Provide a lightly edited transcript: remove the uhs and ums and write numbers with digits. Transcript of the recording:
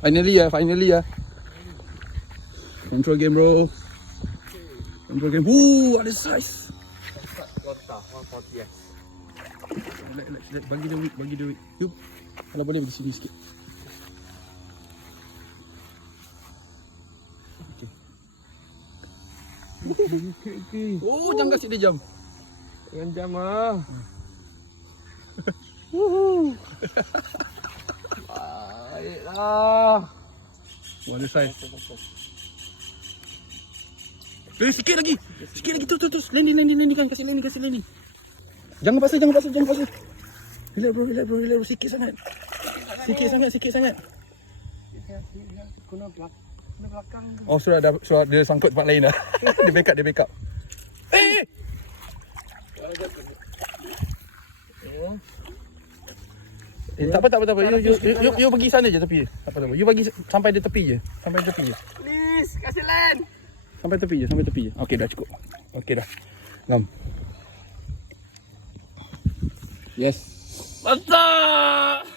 Finally ya. Control game bro. Control game. Woo, ada size. Kotak 140 yes. Relax. Bagi dia. Yup. Kalau boleh pergi sini sikit. Okay. Oh, jangan kasi dia jam. Jangan jam ah. Baiklah. Ada size. Sikit lagi. Terus. Landing kan. Kasih landing. Jangan paksa. Relax bro. Sikit sangat. Kena belakang. Oh, sudah dia sangkut tempat lain dah. Dia backup. Tak apa. You pergi sana je tepi je. Tak apa. You bagi sampai dia tepi je. Please, kasih land. Sampai tepi je. Okey dah cukup. Okey dah. Ngam. Yes. Mantap.